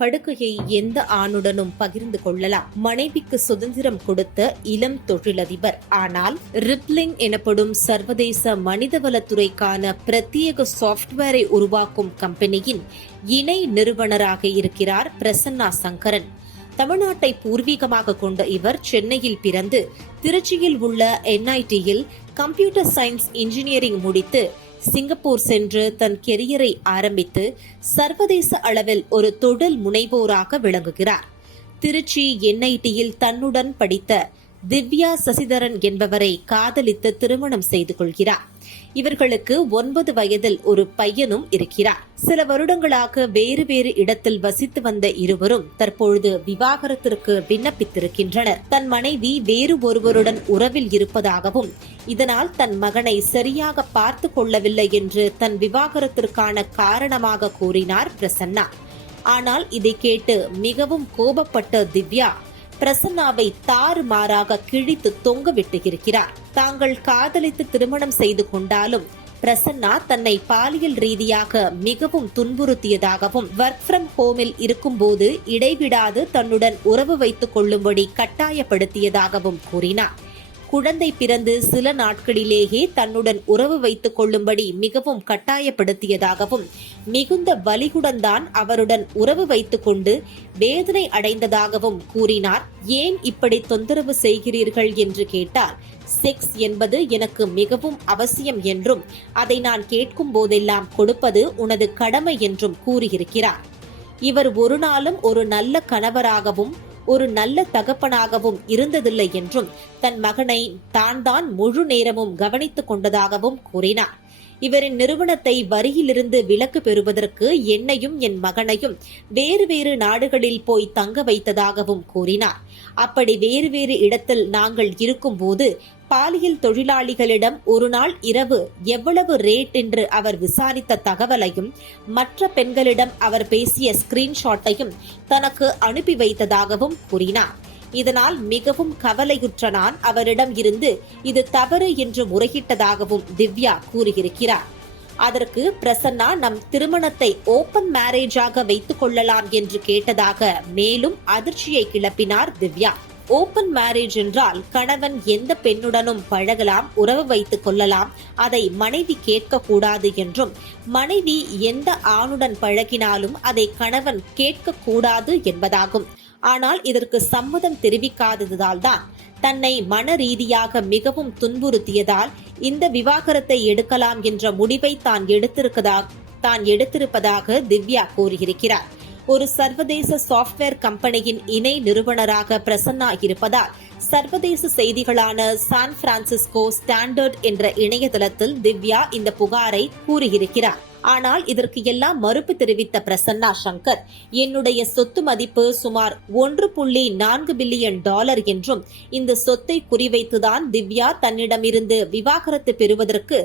படுக்கையை எந்த ஆணுடனும் பகிர்ந்து கொள்ளலாம். மனைவிக்கு சுதந்திரம் கொடுத்த இளம் தொழிலதிபர். ஆனால் ரிப்ளிங் எனப்படும் சர்வதேச மனிதவளத்துறைக்கான பிரத்யேக சாஃப்ட்வேரை உருவாக்கும் கம்பெனியின் இணை நிறுவனராக இருக்கிறார் பிரசன்னா சங்கரன். தமிழ்நாட்டை பூர்வீகமாக கொண்ட இவர் சென்னையில் பிறந்து திருச்சியில் உள்ள என்ஐடியில் கம்ப்யூட்டர் சயின்ஸ் இன்ஜினியரிங் முடித்து சிங்கப்பூர் சென்று தன் கெரியரை ஆரம்பித்து சர்வதேச அளவில் ஒரு தொழில் முனைவோராக விளங்குகிறார். திருச்சி என்ஐடியில் தன்னுடன் படித்த திவ்யா சசிதரன் என்பவரை காதலித்து திருமணம் செய்து கொள்கிறார். இவர்களுக்கு ஒன்பது வயதில் ஒரு பையனும் இருக்கிறார். சில வருடங்களாக வேறு வேறு இடத்தில் வசித்து வந்த இருவரும் தற்பொழுது விவாகரத்திற்கு விண்ணப்பித்திருக்கின்றனர். தன் மனைவி வேறு ஒருவருடன் உறவில் இருப்பதாகவும் இதனால் தன் மகனை சரியாக பார்த்து கொள்ளவில்லை என்று தன் விவாகரத்திற்கான காரணமாக கூறினார் பிரசன்னா. ஆனால் இதை கேட்டு மிகவும் கோபப்பட்ட திவ்யா பிரசன்னாவை தாறுமாறாக கிழித்து தொங்க விட்டுகிறார் தாங்கள் காதலித்து திருமணம் செய்து கொண்டாலும் பிரசன்னா தன்னை பாலியல் ரீதியாக மிகவும் துன்புறுத்தியதாகவும் ஒர்க் ஃப்ரம் ஹோமில் இருக்கும்போது இடைவிடாது தன்னுடன் உறவு வைத்துக் கொள்ளும்படி கட்டாயப்படுத்தியதாகவும் கூறினார். குழந்தை பிறந்து சில நாட்களிலேயே தன்னுடன் உறவு வைத்துக் கொள்ளும்படி மிகவும் கட்டாயப்படுத்தியதாகவும் மிகுந்த வலிகுடன் தான் அவருடன் உறவு வைத்துக் கொண்டு வேதனை அடைந்ததாகவும் கூறினார். ஏன் இப்படி தொந்தரவு செய்கிறீர்கள்? என்று கேட்டார். செக்ஸ் என்பது எனக்கு மிகவும் அவசியம் என்றும் அதை நான் கேட்கும் போதெல்லாம் கொடுப்பது உனது கடமை என்றும் கூறியிருக்கிறார். இவர் ஒரு நாளும் ஒரு நல்ல கணவராகவும் ஒரு நல்ல தகப்பனாகவும் இருந்ததில்லை என்றும் தன் மகனை தான் தான் முழு நேரமும் கவனித்துக் கொண்டதாகவும் கூறினார். இவரின் நிறுவனத்தை வரியிலிருந்து விலக்கு பெறுவதற்கு என்னையும் என் மகனையும் வேறு வேறு நாடுகளில் போய் தங்க வைத்ததாகவும் கூறினார். அப்படி வேறு வேறு இடத்தில் நாங்கள் இருக்கும்போது பாலியல் தொழிலாளிகளிடம் ஒரு நாள் இரவு எவ்வளவு ரேட் என்று அவர் விசாரித்த தகவலையும் மற்ற பெண்களிடம் அவர் பேசிய ஸ்கிரீன்ஷாட்டையும் தனக்கு அனுப்பி வைத்ததாகவும் கூறினார். இதனால் மிகவும் கவலையுற்ற நான் அவரிடம் இருந்து இது தவறு என்று முறையிட்டதாகவும் திவ்யா கூறியிருக்கிறார். அதற்கு பிரசன்னா நம் திருமணத்தை ஓபன் மேரேஜாக வைத்துக் கொள்ளலாம் என்று கேட்டதாக மேலும் அதிர்ச்சியை கிளப்பினார் திவ்யா. ஓபன் மேரேஜ் என்றால் கணவன் எந்த பெண்ணுடனும் பழகலாம் உறவு வைத்துக் கொள்ளலாம் அதை மனைவி கேட்கக்கூடாது என்றும் மனைவி எந்த ஆணுடன் பழகினாலும் அதை கணவன் கேட்கக்கூடாது என்பதாகும். ஆனால் இதற்கு சம்மதம் தெரிவிக்காததால் தான் தன்னை மன ரீதியாக மிகவும் துன்புறுத்தியதால் இந்த விவாகரத்தை எடுக்கலாம் என்ற முடிவை தான் எடுத்திருக்கதா தான் எடுத்திருப்பதாக திவ்யா கூறியிருக்கிறார். ஒரு சர்வதேச சாஃப்ட்வேர் கம்பெனியின் இணை நிறுவனராக பிரசன்னா இருப்பதால் சர்வதேச செய்திகளான சான் பிரான்சிஸ்கோ ஸ்டாண்டர்ட் என்ற இணையதளத்தில் திவ்யா இந்த புகாரை கூறியிருக்கிறார். ஆனால் இதற்கு எல்லாம் மறுப்பு தெரிவித்த பிரசன்னா சங்கர் என்னுடைய சொத்து மதிப்பு சுமார் ஒன்று புள்ளி நான்கு பில்லியன் டாலர் என்றும் இந்த சொத்தை குறிவைத்துதான் திவ்யா தன்னிடமிருந்து விவாகரத்து பெறுவதற்கு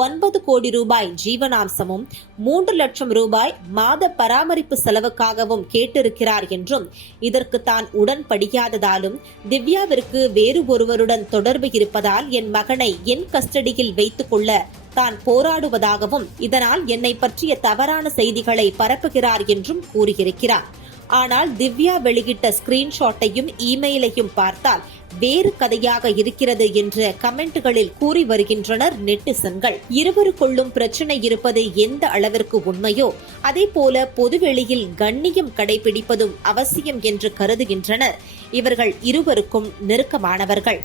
ஒன்பது கோடி ரூபாய் ஜீவனாம்சமும் மூன்று லட்சம் ரூபாய் மாத பராமரிப்பு செலவுக்காகவும் கேட்டிருக்கிறார் என்றும் இதற்கு தான் உடன்படியாததாலும் திவ்யாவிற்கு வேறு ஒருவருடன் தொடர்பு இருப்பதால் என் மகனை என் கஸ்டடியில் வைத்துக் கொள்ள தான் போராடுவதாகவும் இதனால் என்னை பற்றிய தவறான செய்திகளை பரப்புகிறார் என்றும் கூறியிருக்கிறார். ஆனால் திவ்யா வெளியிட்ட ஸ்கிரீன்ஷாட்டையும் இமெயிலையும் பார்த்தால் வேறு கதையாக இருக்கிறது என்ற கமெண்ட்களில் கூறி வருகின்றனர் நெட்டிசன்கள். இருவருக்குள்ளும் பிரச்சனை இருப்பது எந்த அளவிற்கு உண்மையோ அதே போல பொதுவெளியில் கண்ணியம் கடைபிடிப்பதும் அவசியம் என்று கருதுகின்றனர். இவர்கள் இருவருக்கும் நெருக்கமானவர்கள்.